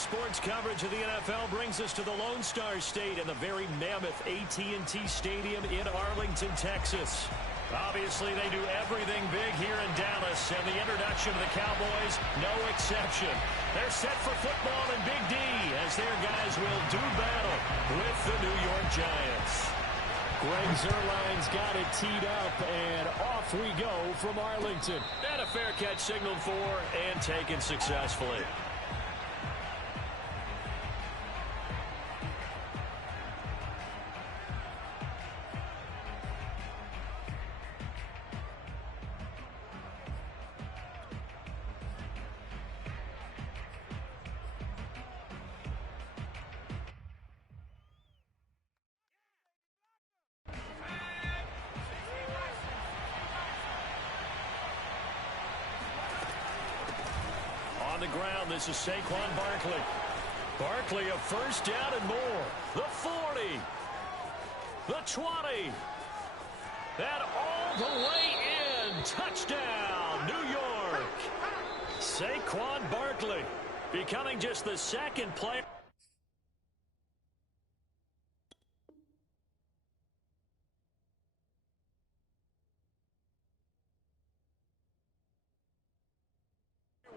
sports coverage of the NFL brings us to the Lone Star State and the very mammoth AT&T Stadium in Arlington, Texas. Obviously, they do everything big here in Dallas, and the introduction of the Cowboys, no exception. They're set for football in Big D as their guys will do battle with the New York Giants. Greg Zuerlein's got it teed up, and off we go from Arlington. And a fair catch signaled for and taken successfully. On the ground, this is Saquon Barkley. Barkley, a first down and more. The 40. The 20. And all the way in. Touchdown, New York. Saquon Barkley becoming just the second player.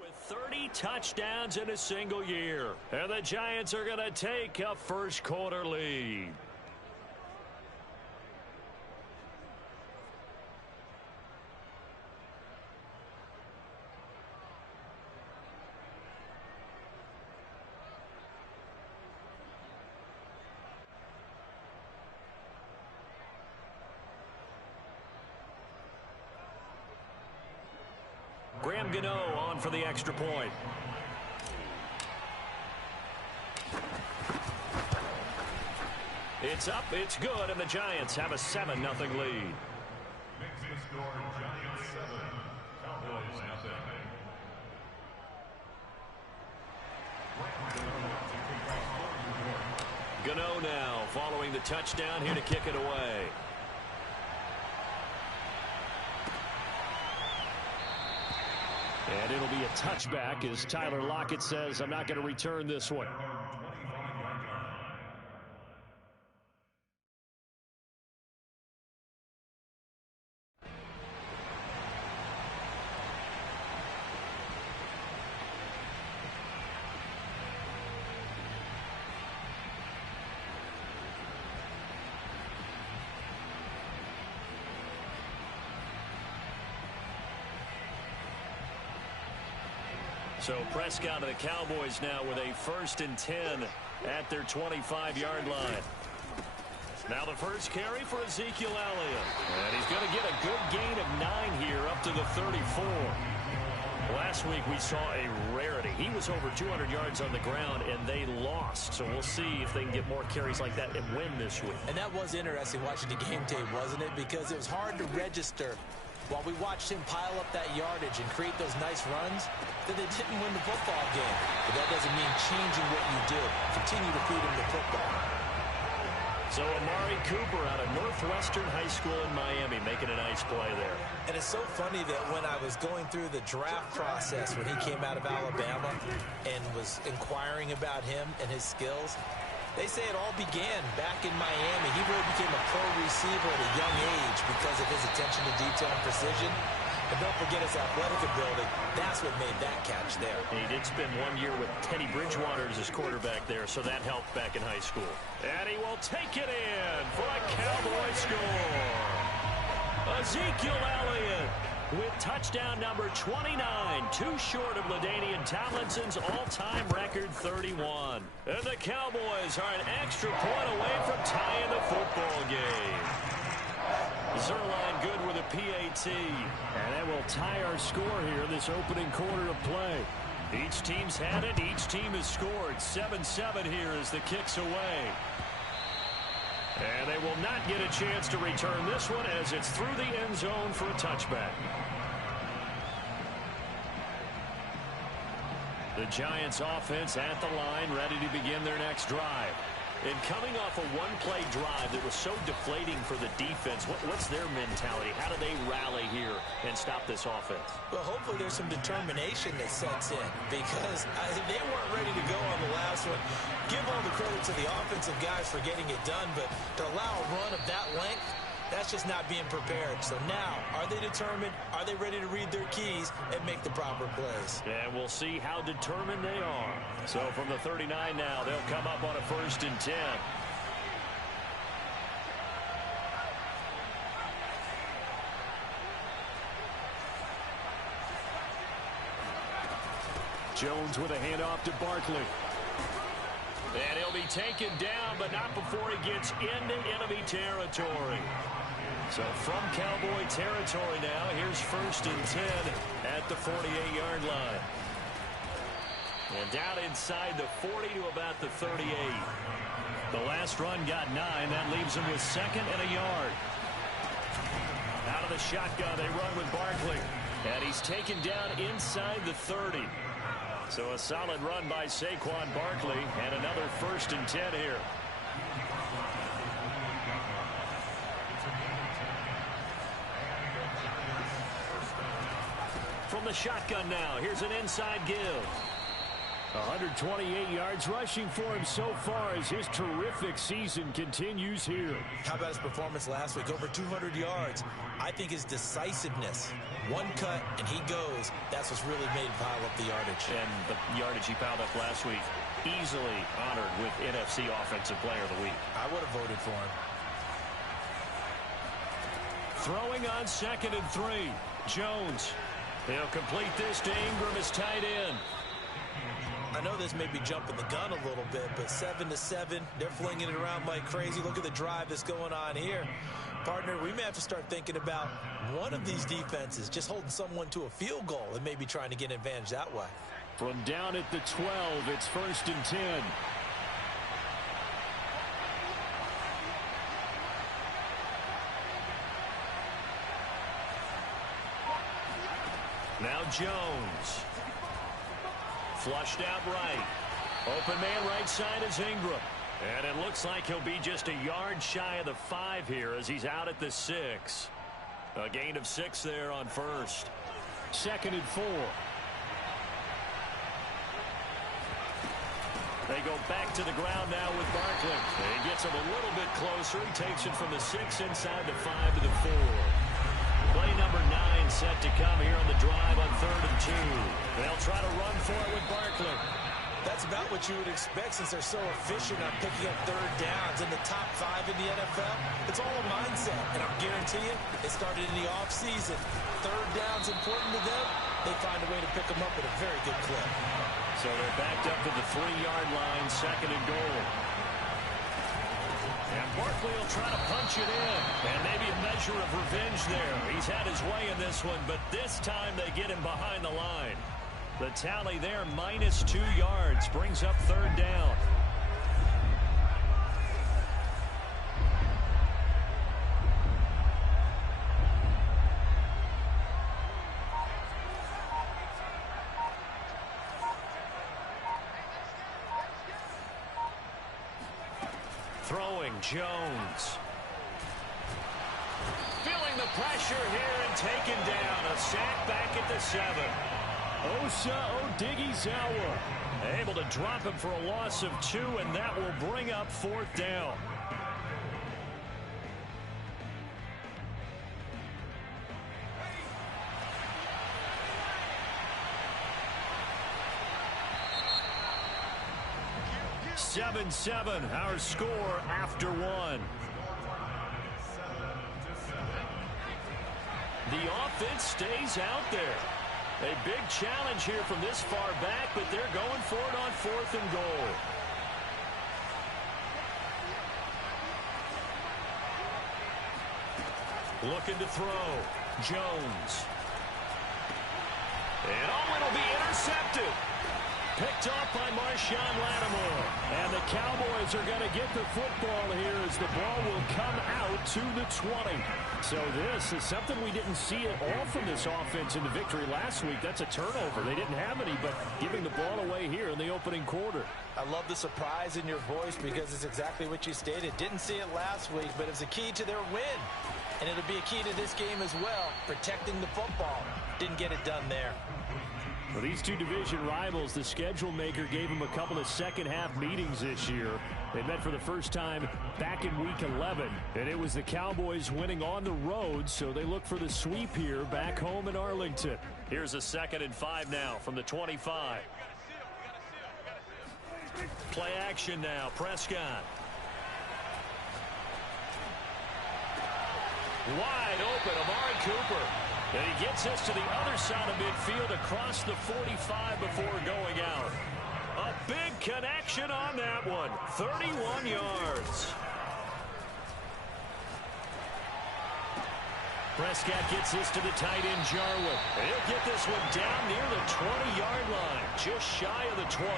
With 30 touchdowns in a single year. And the Giants are going to take a first quarter lead. Graham Gano on for the extra point. It's up, it's good, and the Giants have a 7-0 lead. Makes the score Giants 7, Cowboys nothing. Gano now following the touchdown here to kick it away. And it'll be a touchback as Tyler Lockett says, I'm not going to return this one. So Prescott of the Cowboys now with a 1st and 10 at their 25-yard line. Now the first carry for Ezekiel Elliott. And he's going to get a good gain of 9 here up to the 34. Last week we saw a rarity. He was over 200 yards on the ground, and they lost. So we'll see if they can get more carries like that and win this week. And that was interesting watching the game tape, wasn't it? Because it was hard to register while we watched him pile up that yardage and create those nice runs, that they didn't win the football game. But that doesn't mean changing what you do. Continue to feed him the football. So Amari Cooper out of Northwestern High School in Miami making a nice play there. And it's so funny that when I was going through the draft process when he came out of Alabama and was inquiring about him and his skills, they say it all began back in Miami. He really became a pro receiver at a young age because of his attention to detail and precision. And don't forget his athletic ability. That's what made that catch there. He did spend 1 year with Teddy Bridgewater as his quarterback there, so that helped back in high school. And he will take it in for a Cowboy score. Ezekiel Elliott with touchdown number 29, too short of LaDainian Tomlinson's all-time record 31. And the Cowboys are an extra point away from tying the football game. Zuerlein good with a PAT. And that will tie our score here, this opening quarter of play. Each team's had it, each team has scored. 7-7 here as the kick's away. And they will not get a chance to return this one as it's through the end zone for a touchback. The Giants offense at the line, ready to begin their next drive. And coming off a one-play drive that was so deflating for the defense, what's their mentality? How do they rally here and stop this offense? Well, hopefully there's some determination that sets in because they weren't ready to go on the last one. Give all the credit to the offensive guys for getting it done, but to allow a run of that length, that's just not being prepared. So now, are they determined? Are they ready to read their keys and make the proper plays? And we'll see how determined they are. So from the 39 now, they'll come up on a 1st and 10. Jones with a handoff to Barkley. And he'll be taken down, but not before he gets into enemy territory. So from Cowboy territory now, here's 1st and 10 at the 48-yard line. And down inside the 40 to about the 38. The last run got 9. That leaves him with 2nd and a yard. Out of the shotgun, they run with Barkley. And he's taken down inside the 30. So a solid run by Saquon Barkley and another 1st and 10 here. From the shotgun now, here's an inside give. 128 yards rushing for him so far as his terrific season continues here. How about his performance last week? Over 200 yards. I think his decisiveness, one cut and he goes, that's what's really made him pile up the yardage. And the yardage he piled up last week, easily honored with NFC Offensive Player of the Week. I would have voted for him. Throwing on 2nd and 3. Jones. He'll complete this to Ingram as tight end. I know this may be jumping the gun a little bit, but 7-7, they're flinging it around like crazy. Look at the drive that's going on here. Partner, we may have to start thinking about one of these defenses just holding someone to a field goal and maybe trying to get an advantage that way. From down at the 12, it's 1st and 10. Now Jones. Flushed out right. Open man right side is Ingram. And it looks like he'll be just a yard shy of the 5 here as he's out at the 6. A gain of 6 there on 1st. 2nd and 4. They go back to the ground now with Barkley. He gets him a little bit closer. He takes it from the 6 inside the 5 to the 4. Play number 9 set to come here on the drive on 3rd and 2. They'll try to run for it with Barkley. That's about what you would expect since they're so efficient on picking up 3rd downs in the top 5 in the NFL. It's all a mindset, and I'll guarantee you it started in the offseason. 3rd down's important to them. They find a way to pick them up at a very good clip. So they're backed up to the 3-yard line, 2nd and goal. And Barkley will try to punch it in. And maybe a measure of revenge there. He's had his way in this one, but this time they get him behind the line. The tally there, -2 yards, brings up 3rd down. Throwing, Jones. Feeling the pressure here and taken down. A sack back at the 7. Osa Odighizuwa able to drop him for a loss of 2, and that will bring up 4th down. Seven, our score after 1. The offense stays out there. A big challenge here from this far back, but they're going for it on 4th and goal. Looking to throw. Jones. And it'll be intercepted. Picked off by Marshawn Lattimore. And the Cowboys are going to get the football here as the ball will come out to the 20. So this is something we didn't see at all from this offense in the victory last week. That's a turnover. They didn't have any, but giving the ball away here in the opening quarter. I love the surprise in your voice because it's exactly what you stated. Didn't see it last week, but it's a key to their win. And it'll be a key to this game as well, protecting the football. Didn't get it done there. Well, these two division rivals, the schedule maker gave them a couple of second-half meetings this year. They met for the first time back in Week 11, and it was the Cowboys winning on the road, so they look for the sweep here back home in Arlington. Here's a 2nd and 5 now from the 25. Play action now, Prescott. Wide open, Amari Cooper. And he gets us to the other side of midfield across the 45 before going out. A big connection on that one. 31 yards. Prescott gets this to the tight end, Jarwin. And he'll get this one down near the 20-yard line, just shy of the 20.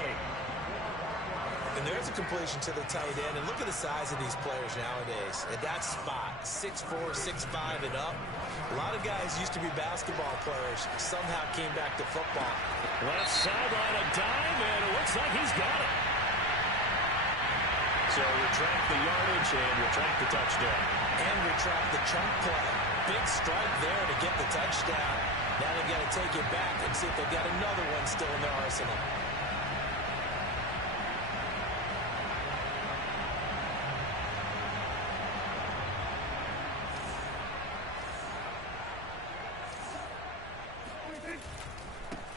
And there's a completion to the tight end. And look at the size of these players nowadays. At that spot, 6'4", 6'5", and up. A lot of guys used to be basketball players. Somehow came back to football. Left sideline, a dime, and it looks like he's got it. So retract the yardage and retract the touchdown. And retract the chunk play. Big strike there to get the touchdown. Now they've got to take it back and see if they've got another one still in their arsenal.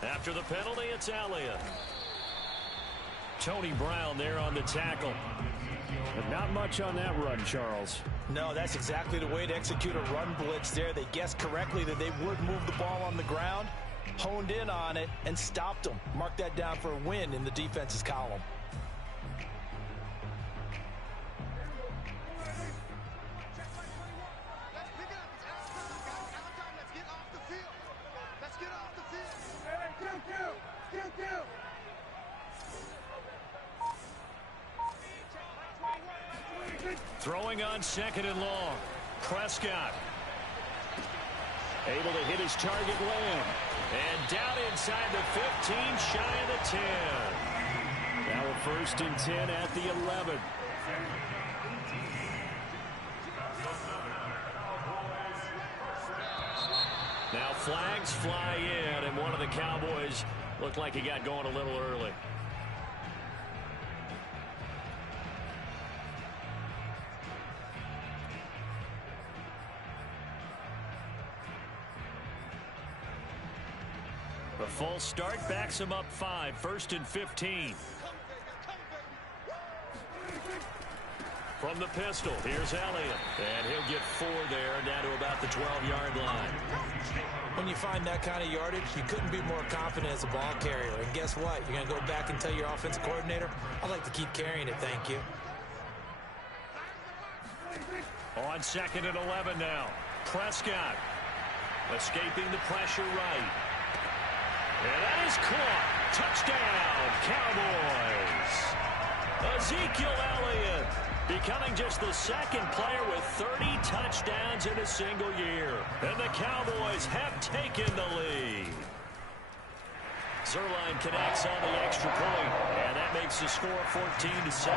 After the penalty, it's Elliott. Tony Brown there on the tackle. But not much on that run, Charles. No, that's exactly the way to execute a run blitz there. They guessed correctly that they would move the ball on the ground, honed in on it, and stopped them. Mark that down for a win in the defense's column. Throwing on 2nd and long. Prescott. Able to hit his target, Lamb. And down inside the 15, shy of the 10. Now a 1st and 10 at the 11. Now flags fly in, and one of the Cowboys looked like he got going a little early. The full start backs him up 5, 1st and 15. From the pistol, here's Elliott. And he'll get 4 there, down to about the 12-yard line. When you find that kind of yardage, you couldn't be more confident as a ball carrier. And guess what? You're going to go back and tell your offensive coordinator, I'd like to keep carrying it, thank you. On 2nd and 11 now. Prescott escaping the pressure right. And that is caught. Touchdown, Cowboys. Ezekiel Elliott becoming just the 2nd player with 30 touchdowns in a single year. And the Cowboys have taken the lead. Zerline connects on the extra point, and that makes the score 14-7.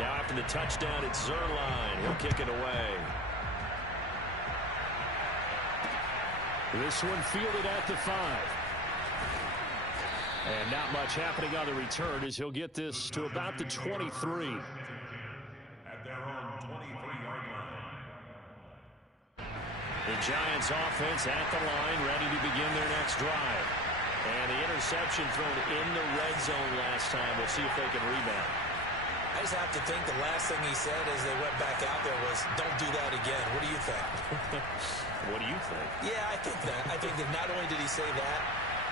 Now after the touchdown, it's Zerline. He'll kick it away. This one fielded at the 5. And not much happening on the return as he'll get this to about the 23. At their own 23-yard line. The Giants offense at the line, ready to begin their next drive. And the interception thrown in the red zone last time. We'll see if they can rebound. I just have to think the last thing he said as they went back out there was, don't do that again. What do you think? What do you think? Yeah, I think that. I think that not only did he say that,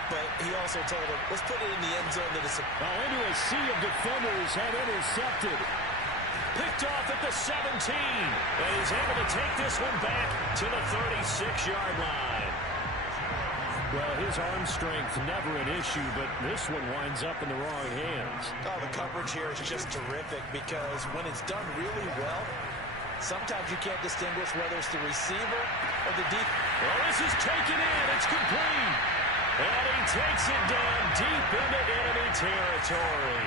but he also told him, let's put it in the end zone that is into a sea of defenders and intercepted. Picked off at the 17. And he's able to take this one back to the 36-yard line. Well, his arm strength never an issue, but this one winds up in the wrong hands. Oh, the coverage here is just terrific because when it's done really well, sometimes you can't distinguish whether it's the receiver or the defense. Well, this is taken in. It's complete. And he takes it down deep into enemy territory.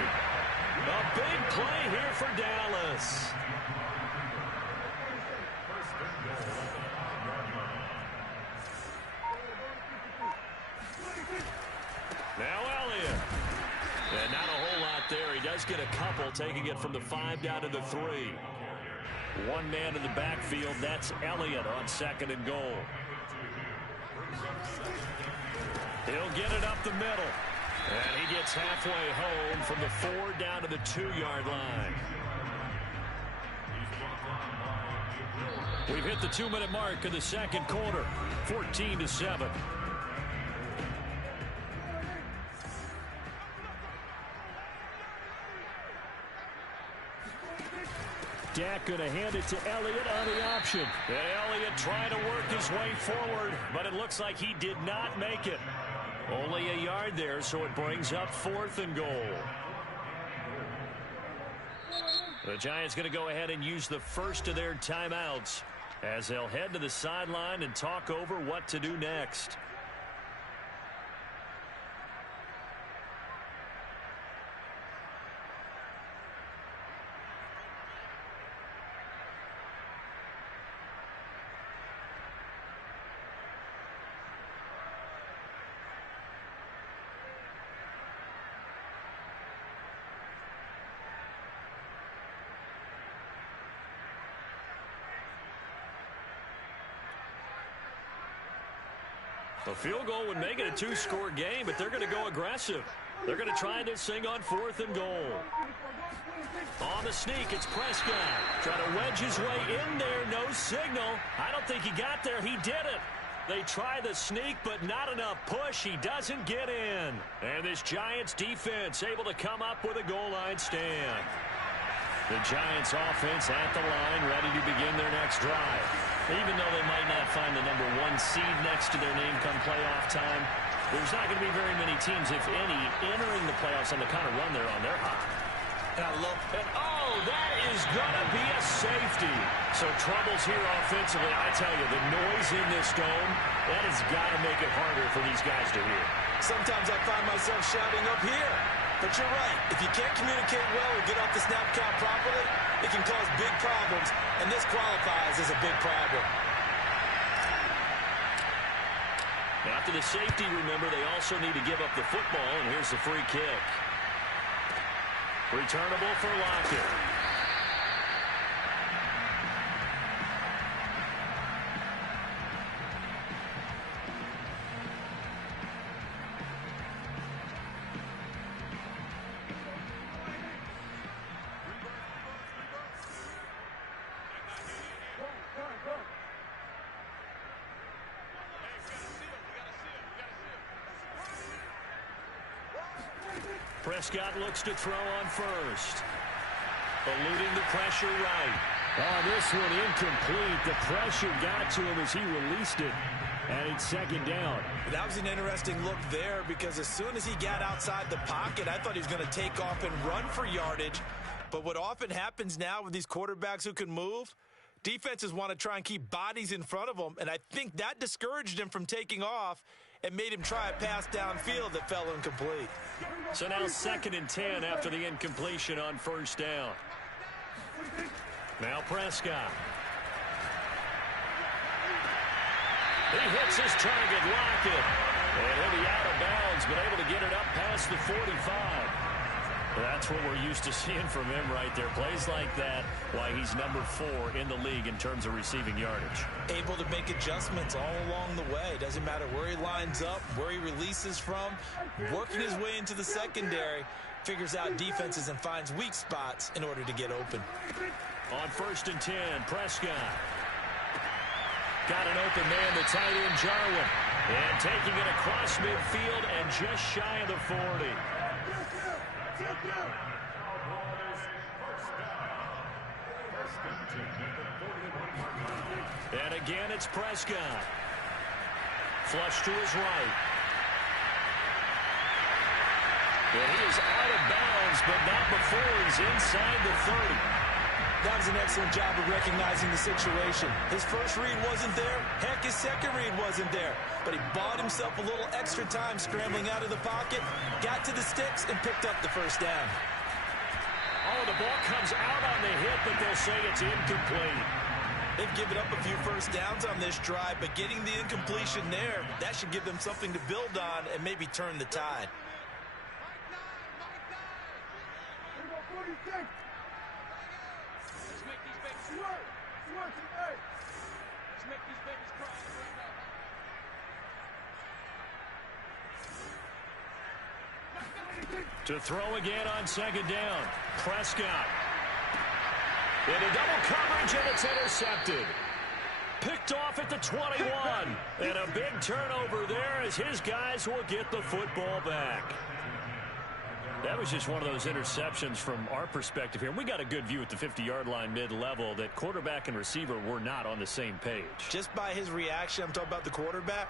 A big play here for Dallas. Now Elliott. And not a whole lot there. He does get a couple, taking it from the 5 down to the 3. One man in the backfield. That's Elliott on 2nd and goal. He'll get it up the middle. And he gets halfway home from the 4 down to the 2-yard line. We've hit the 2-minute mark of the second quarter. 14-7. Dak going to hand it to Elliott on the option. And Elliott trying to work his way forward, but it looks like he did not make it. Only a yard there, so it brings up 4th and goal. The Giants going to go ahead and use the first of their timeouts as they'll head to the sideline and talk over what to do next. A field goal would make it a 2-score game, but they're going to go aggressive. They're going to try this thing on 4th and goal. On the sneak, it's Prescott. Trying to wedge his way in there, no signal. I don't think he got there. He did it. They try the sneak, but not enough push. He doesn't get in. And this Giants defense able to come up with a goal line stand. The Giants offense at the line, ready to begin their next drive. Even though they might not find the number 1 seed next to their name come playoff time, there's not going to be very many teams, if any, entering the playoffs on the kind of run they're on. They're hot. And I love it. Oh, that is going to be a safety. So troubles here offensively. I tell you, the noise in this dome, that has got to make it harder for these guys to hear. Sometimes I find myself shouting up here. But you're right. If you can't communicate well or get off the snap count properly, it can cause big problems, and this qualifies as a big problem. After the safety, remember, they also need to give up the football, and here's the free kick. Returnable for Lockett. Prescott looks to throw on first. Eluding the pressure right. Oh, this one incomplete. The pressure got to him as he released it. And it's 2nd down. That was an interesting look there because as soon as he got outside the pocket, I thought he was going to take off and run for yardage. But what often happens now with these quarterbacks who can move, defenses want to try and keep bodies in front of them. And I think that discouraged him from taking off and made him try a pass downfield that fell incomplete. So now 2nd and 10 after the incompletion on 1st down. Now Prescott. He hits his target, Lockett. And he'll be out of bounds, but able to get it up past the 45. That's what we're used to seeing from him right there. Plays like that, why he's number 4 in the league in terms of receiving yardage. Able to make adjustments all along the way. Doesn't matter where he lines up, where he releases from. Working his way into the secondary, figures out defenses and finds weak spots in order to get open. On 1st and 10, Prescott. Got an open man, the tight end, Jarwin. And taking it across midfield and just shy of the 40. And again, it's Prescott. Flush to his right. And he is out of bounds, but not before he's inside the 30. That was an excellent job of recognizing the situation. His first read wasn't there. Heck, his second read wasn't there. But he bought himself a little extra time scrambling out of the pocket, got to the sticks, and picked up the first down. Oh, the ball comes out on the hit, but they'll say it's incomplete. They've given up a few first downs on this drive, but getting the incompletion there, that should give them something to build on and maybe turn the tide. To throw again on second down. Prescott. Into double coverage, and it's intercepted. Picked off at the 21. And a big turnover there as his guys will get the football back. That was just one of those interceptions from our perspective here. We got a good view at the 50-yard line mid-level that quarterback and receiver were not on the same page. Just by his reaction, I'm talking about the quarterback,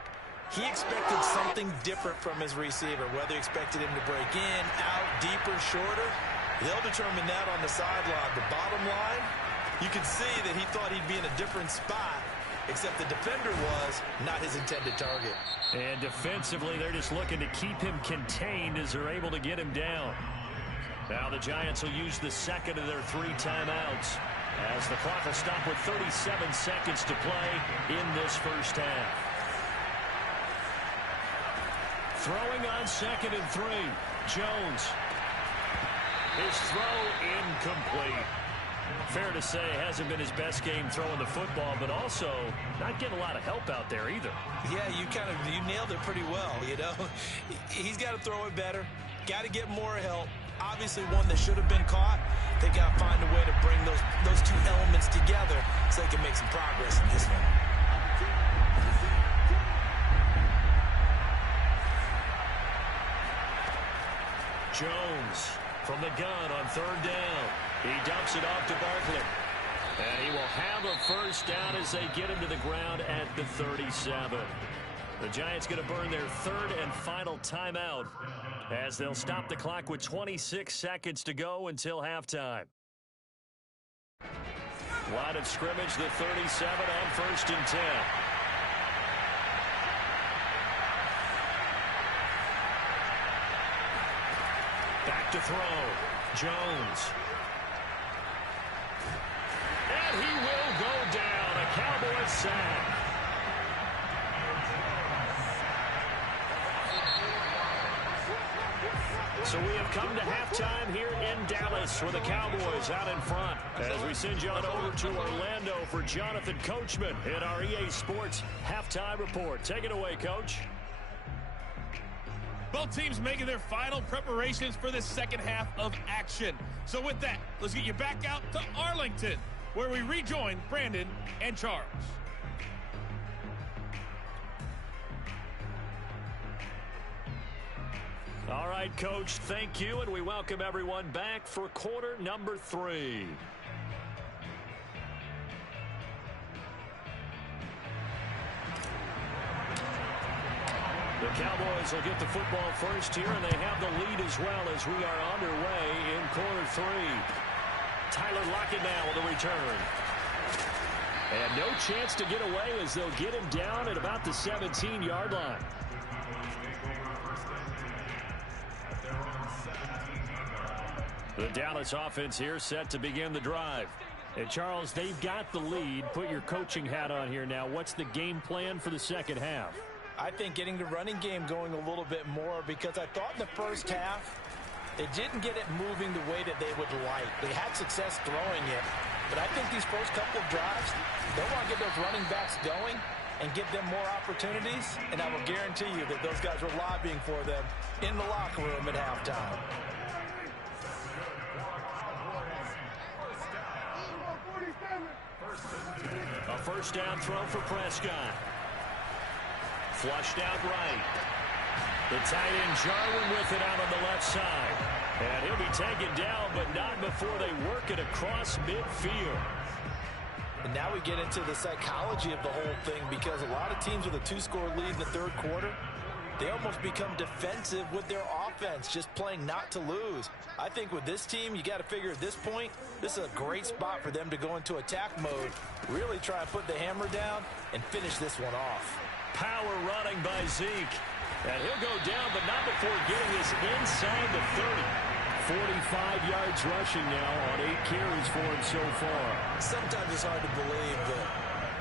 he expected something different from his receiver, whether he expected him to break in, out, deeper, shorter. They'll determine that on the sideline. The bottom line, you can see that he thought he'd be in a different spot, except the defender was not his intended target. And defensively, they're just looking to keep him contained as they're able to get him down. Now the Giants will use the second of their 3 timeouts as the clock will stop with 37 seconds to play in this first half. Throwing on second and 3. Jones. His throw incomplete. Fair to say, hasn't been his best game throwing the football, but also not getting a lot of help out there either. Yeah, you nailed it pretty well, you know. He's got to throw it better, got to get more help. Obviously one that should have been caught. They got to find a way to bring those two elements together so they can make some progress in this one. Jones from the gun on third down. He dumps it off to Barkley. And he will have a first down as they get him to the ground at the 37. The Giants going to burn their third and final timeout as they'll stop the clock with 26 seconds to go until halftime. Line of scrimmage, the 37 on first and 10. Back to throw. Jones. And he will go down. A Cowboys sack. So we have come to halftime here in Dallas with the Cowboys out in front. As we send you on over to Orlando for Jonathan Coachman in our EA Sports Halftime Report. Take it away, Coach. Both teams making their final preparations for the second half of action. So with that, let's get you back out to Arlington, where we rejoin Brandon and Charles. All right, Coach, thank you, and we welcome everyone back for quarter number 3. The Cowboys will get the football first here, and they have the lead as well as we are underway in quarter 3. Tyler Lockett now with a return. And no chance to get away as they'll get him down at about the 17-yard line. The Dallas offense here set to begin the drive. And Charles, they've got the lead. Put your coaching hat on here now. What's the game plan for the second half? I think getting the running game going a little bit more, because I thought in the first half they didn't get it moving the way that they would like. They had success throwing it, but I think these first couple of drives, they want to get those running backs going and give them more opportunities, and I will guarantee you that those guys were lobbying for them in the locker room at halftime. A first down throw for Prescott. Flushed out right. The tight end Jarwin with it out on the left side. And he'll be taken down, but not before they work it across midfield. And now we get into the psychology of the whole thing, because a lot of teams with a 2-score lead in the third quarter, they almost become defensive with their offense, just playing not to lose. I think with this team, you got to figure at this point, this is a great spot for them to go into attack mode, really try and put the hammer down and finish this one off. Power running by Zeke. And he'll go down, but not before getting this inside the 30. 45 yards rushing now on 8 carries for him so far. Sometimes it's hard to believe, but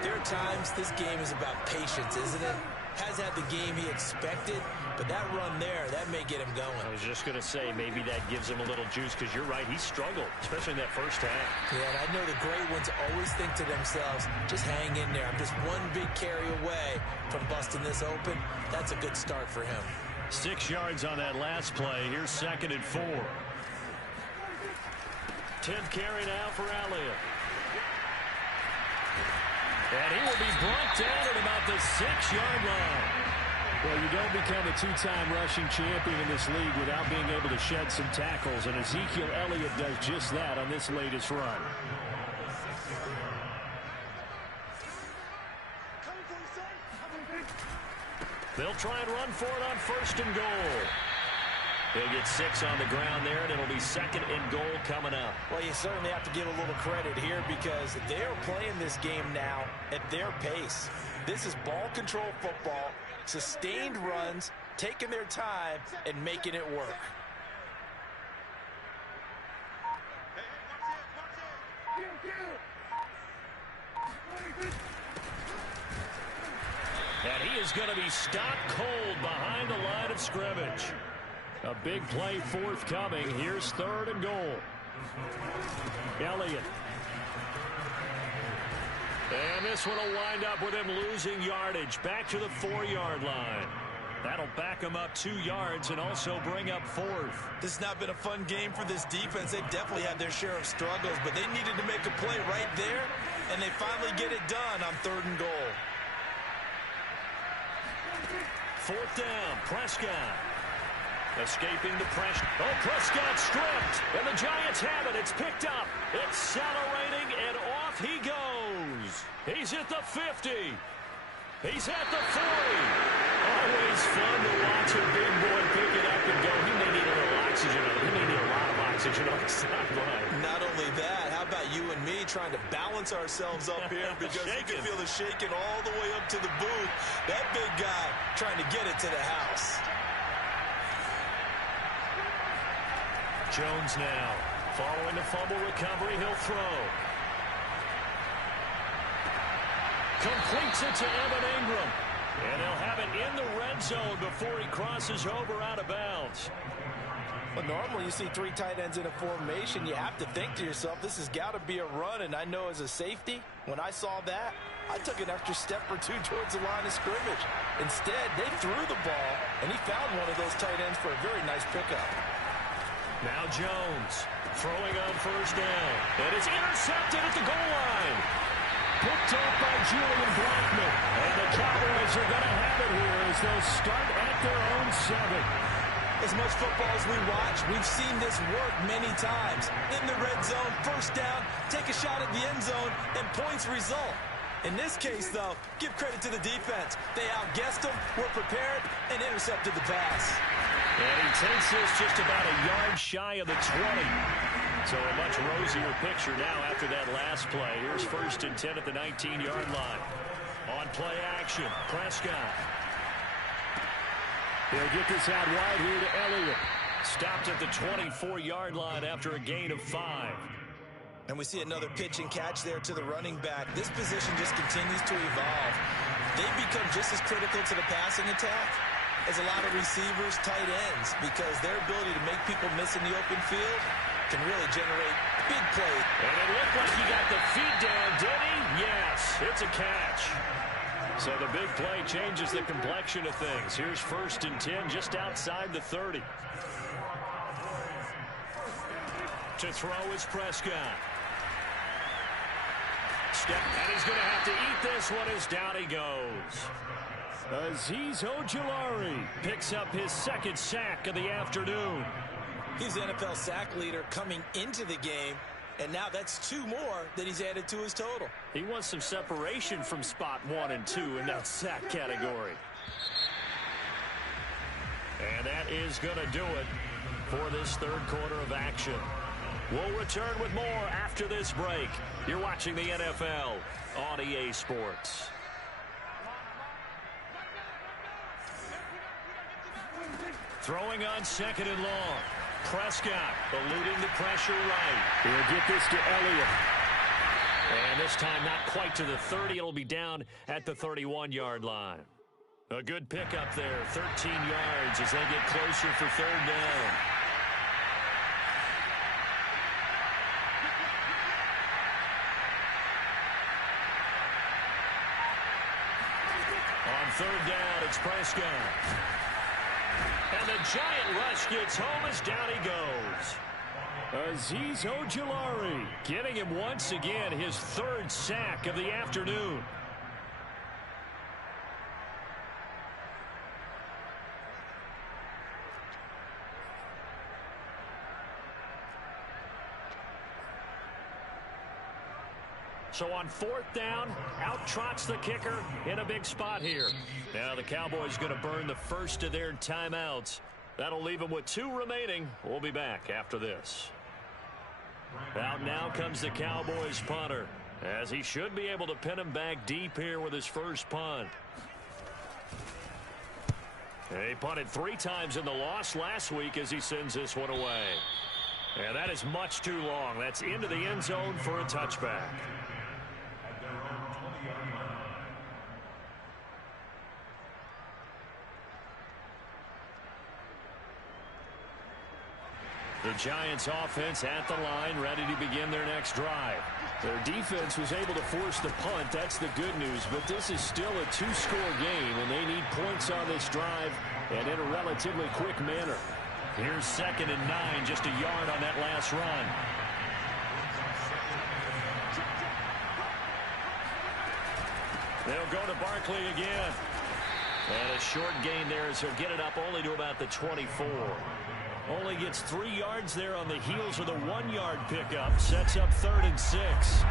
there are times this game is about patience, isn't it? Has had the game he expected, but that run there, that may get him going. I was just going to say, maybe that gives him a little juice, because you're right, he struggled, especially in that first half. Yeah, and I know the great ones always think to themselves, just hang in there. I'm just one big carry away from busting this open. That's a good start for him. 6 yards on that last play. Here's 2nd and 4. 10th carry now for Elliott. And he will be brought down at about the 6-yard line. Well, you don't become a 2-time rushing champion in this league without being able to shed some tackles, and Ezekiel Elliott does just that on this latest run. They'll try and run for it on 1st and goal. He'll get 6 on the ground there, and it'll be 2nd and goal coming up. Well, you certainly have to give a little credit here because they're playing this game now at their pace. This is ball control football, sustained runs, taking their time, and making it work. And he is going to be stopped cold behind the line of scrimmage. A big play forthcoming. Here's 3rd and goal. Elliott. And this one will wind up with him losing yardage back to the 4-yard line. That'll back him up 2 yards and also bring up 4th. This has not been a fun game for this defense. They've definitely had their share of struggles, but they needed to make a play right there, and they finally get it done on 3rd and goal. 4th down, Prescott. Escaping the pressure. Oh, Prescott stripped, and the Giants have it. It's picked up, accelerating, and off he goes. He's at the 50. He's at the 40. Always fun to watch a big boy pick it up and go. He may need a little oxygen. He may need a lot of oxygen on the sideline. Not only that, how about you and me trying to balance ourselves up here because you can feel the shaking all the way up to the booth. That big guy trying to get it to the house. Jones now. Following the fumble recovery, he'll throw. Completes it to Evan Ingram. And they'll have it in the red zone before he crosses over out of bounds. Well, normally you see 3 tight ends in a formation. You have to think to yourself, this has got to be a run. And I know as a safety, when I saw that, I took an extra step or 2 towards the line of scrimmage. Instead, they threw the ball, and he found one of those tight ends for a very nice pickup. Now Jones throwing on 1st down. And it's intercepted at the goal line. Picked up by Julian Blackman. And the Cowboys are going to have it here as they'll start at their own 7. As much football as we watch, we've seen this work many times. In the red zone, 1st down, take a shot at the end zone, and points result. In this case, though, give credit to the defense. They outguessed them, were prepared, and intercepted the pass. And he takes this just about a yard shy of the 20. So a much rosier picture now after that last play. Here's 1st and 10 at the 19-yard line. On play action, Prescott. They'll get this out wide here to Elliott. Stopped at the 24-yard line after a gain of 5. And we see another pitch and catch there to the running back. This position just continues to evolve. They become just as critical to the passing attack as a lot of receivers, tight ends, because their ability to make people miss in the open field can really generate big plays. And it looked like he got the feet down, did he? Yes, it's a catch. So the big play changes the complexion of things. Here's 1st and 10 just outside the 30. To throw is Prescott. Step, and he's going to have to eat this one as down he goes. Azeez Ojulari picks up his 2nd sack of the afternoon. He's the NFL sack leader coming into the game, and now that's 2 more that he's added to his total. He wants some separation from spot 1 and 2 in that sack category. And that is going to do it for this third quarter of action. We'll return with more after this break. You're watching the NFL on EA Sports. Throwing on second and long. Prescott eluding the pressure right. He'll get this to Elliott. And this time not quite to the 30. It'll be down at the 31-yard line. A good pickup there, 13 yards as they get closer for third down. On third down, it's Prescott. And the giant rush gets home as down he goes. Azeez Ojulari getting him once again his third sack of the afternoon. So on fourth down, out trots the kicker in a big spot here. Now the Cowboys going to burn the first of their timeouts. That'll leave them with 2 remaining. We'll be back after this. Out now comes the Cowboys punter, as he should be able to pin him back deep here with his first punt. He punted 3 times in the loss last week as he sends this one away. And that is much too long. That's into the end zone for a touchback. The Giants offense at the line, ready to begin their next drive. Their defense was able to force the punt. That's the good news. But this is still a 2-score game, and they need points on this drive and in a relatively quick manner. Here's 2nd and 9, just a yard on that last run. They'll go to Barkley again. And a short gain there as he'll get it up only to about the 24. Only gets 3 yards there on the heels of the 1-yard pickup. Sets up 3rd and 6.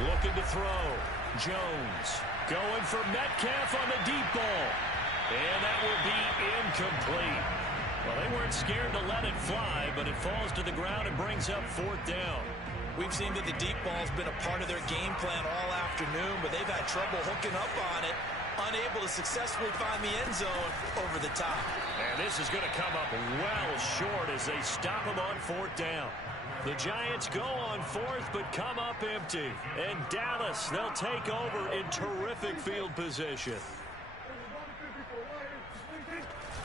Looking to throw. Jones going for Metcalf on the deep ball. And that will be incomplete. Well, they weren't scared to let it fly, but it falls to the ground and brings up 4th down. We've seen that the deep ball's been a part of their game plan all afternoon, but they've had trouble hooking up on it, unable to successfully find the end zone over the top. And this is going to come up well short as they stop him on 4th down. The Giants go on 4th, but come up empty. And Dallas, they'll take over in terrific field position.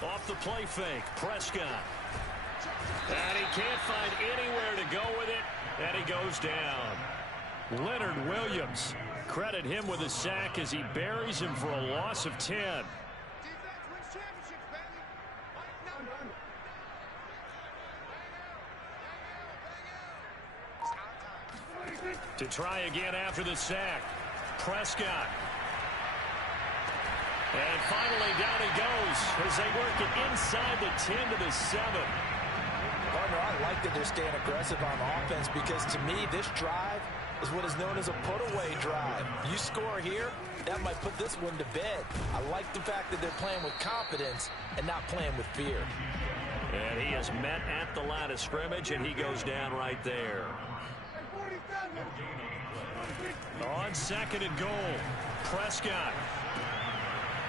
Off the play fake, Prescott. And he can't find anywhere to go with it. And he goes down. Leonard Williams, credit him with a sack as he buries him for a loss of 10. To try again after the sack, Prescott. And finally down he goes as they work it inside the 10 to the 7. Partner, I like that they're staying aggressive on offense because to me this drive is what is known as a put-away drive. You score here, that might put this one to bed. I like the fact that they're playing with confidence and not playing with fear. And he is met at the line of scrimmage, and he goes down right there. On 2nd and goal, Prescott.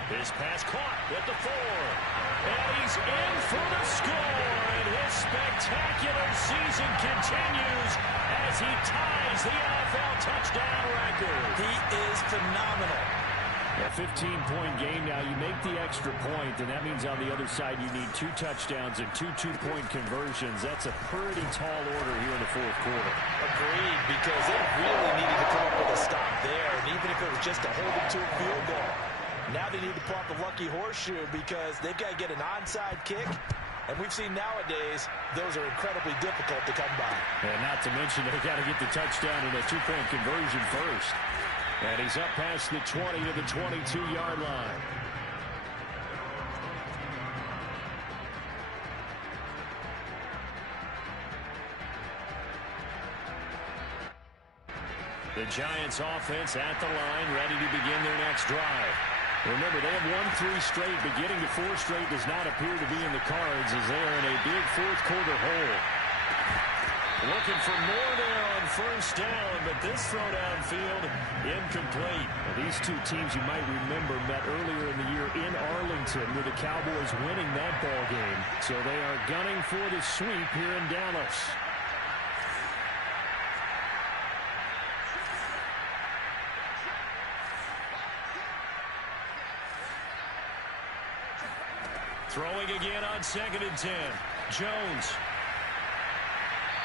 His pass caught at the 4. And he's in for the score. And his spectacular season continues as he ties the NFL touchdown record. He is phenomenal. A 15-point game now. You make the extra point, and that means on the other side you need 2 touchdowns and 2 two-point conversions. That's a pretty tall order here in the 4th quarter. Agreed, because they really needed to come up with a stop there, and even if it was just to hold them to a field goal. Now they need to pull out the lucky horseshoe because they've got to get an onside kick, and we've seen nowadays those are incredibly difficult to come by. And not to mention they've got to get the touchdown and a 2-point conversion first. And he's up past the 20 to the 22-yard line. The Giants offense at the line, ready to begin their next drive. Remember, they have won 3 straight, but getting to 4 straight does not appear to be in the cards as they are in a big fourth-quarter hole. Looking for more there on first down, but this throw downfield incomplete. Now, these two teams you might remember met earlier in the year in Arlington with the Cowboys winning that ball game. So they are gunning for the sweep here in Dallas. Throwing again on 2nd and 10. Jones.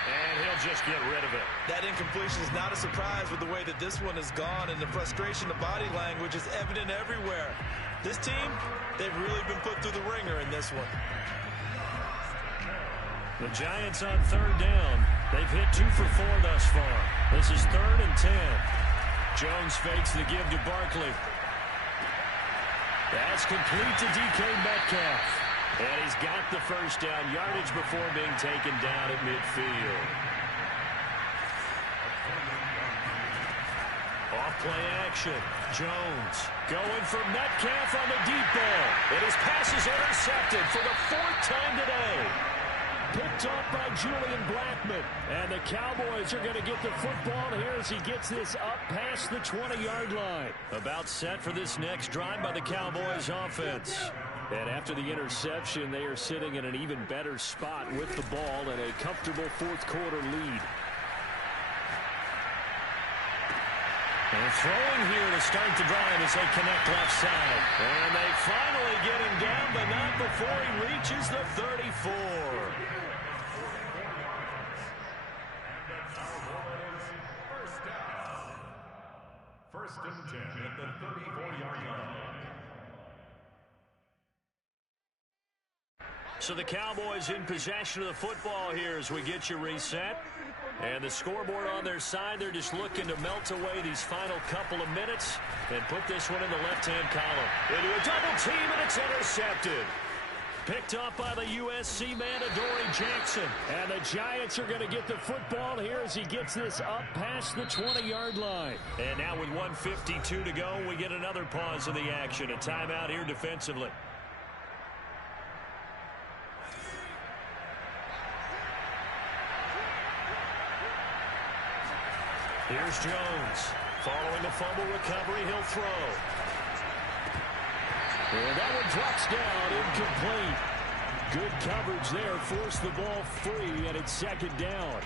And he'll just get rid of it. That incompletion is not a surprise with the way that this one has gone, and the frustration, the body language is evident everywhere. This team, they've really been put through the ringer in this one. The Giants on 3rd down. They've hit 2 for 4 thus far. This is 3rd and 10. Jones fakes the give to Barkley. That's complete to DK Metcalf. And he's got the first down yardage before being taken down at midfield. Off play action. Jones going for Metcalf on the deep ball. And his pass is intercepted for the 4th time today. Picked off by Julian Blackmon. And the Cowboys are going to get the football here as he gets this up past the 20-yard line. About set for this next drive by the Cowboys offense. And after the interception, they are sitting in an even better spot with the ball and a comfortable fourth-quarter lead. And throwing here to start the drive as they connect left side. And they finally get him down, but not before he reaches the 34. First and 10 at the 34-yard line. So the Cowboys in possession of the football here as we get you reset. And the scoreboard on their side, they're just looking to melt away these final couple of minutes and put this one in the left-hand column. Into a double team, and it's intercepted. Picked up by the USC man, Adoree Jackson. And the Giants are going to get the football here as he gets this up past the 20-yard line. And now with 1:52 to go, we get another pause in the action. A timeout here defensively. Here's Jones. Following a fumble recovery, he'll throw. And that one drops down, incomplete. Good coverage there, forced the ball free, and it's 2nd down.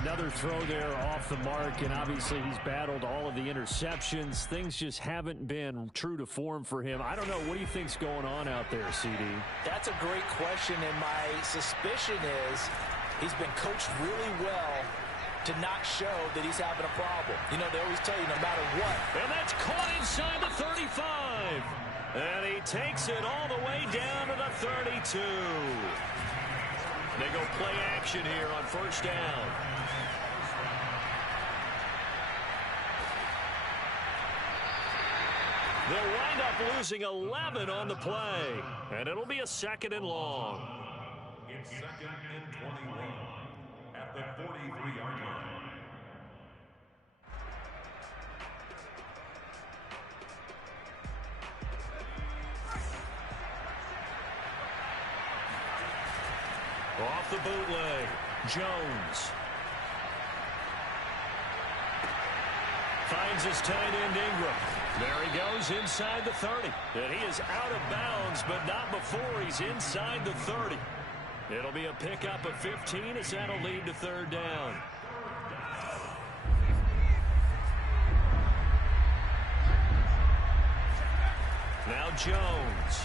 Another throw there off the mark, and obviously he's battled all of the interceptions. Things just haven't been true to form for him. I don't know, what do you think's going on out there, CD? That's a great question, and my suspicion is he's been coached really well to not show that he's having a problem. You know, they always tell you no matter what. And that's caught inside the 35. And he takes it all the way down to the 32. They go play action here on first down. They'll wind up losing 11 on the play. And it'll be a 2nd and long. It's 2nd and 21 at the 43-yard line. Off the bootleg, Jones. Finds his tight end Ingram. There he goes inside the 30. And he is out of bounds, but not before he's inside the 30. It'll be a pickup of 15 as that'll lead to 3rd down. Now Jones.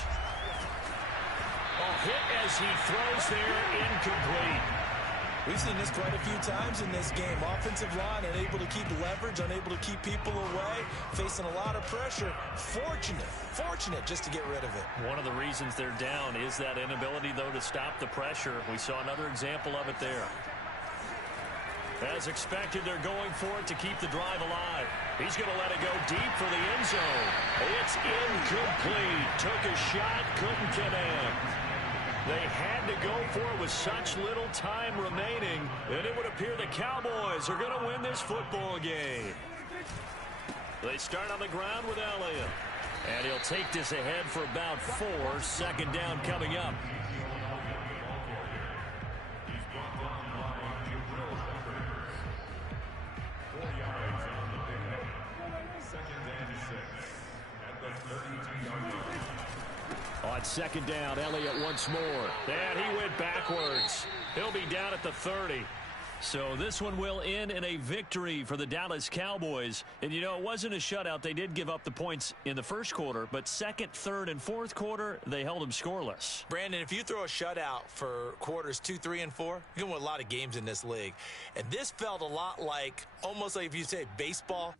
Hit as he throws there, incomplete. We've seen this quite a few times in this game. Offensive line unable to keep leverage, unable to keep people away, facing a lot of pressure. Fortunate just to get rid of it. One of the reasons they're down is that inability, though, to stop the pressure. We saw another example of it there. As expected, they're going for it to keep the drive alive. He's going to let it go deep for the end zone. It's incomplete. Took a shot, couldn't get in. They had to go for it with such little time remaining, and it would appear the Cowboys are going to win this football game. They start on the ground with Elliott. And he'll take this ahead for about 4. Second down coming up. On second down, Elliott once more. And he went backwards. He'll be down at the 30. So this one will end in a victory for the Dallas Cowboys. And, you know, it wasn't a shutout. They did give up the points in the first quarter, but second, third, and fourth quarter, they held them scoreless. Brandon, if you throw a shutout for quarters 2, 3, and 4, you're going to win a lot of games in this league. And this felt a lot like, almost like if you say baseball,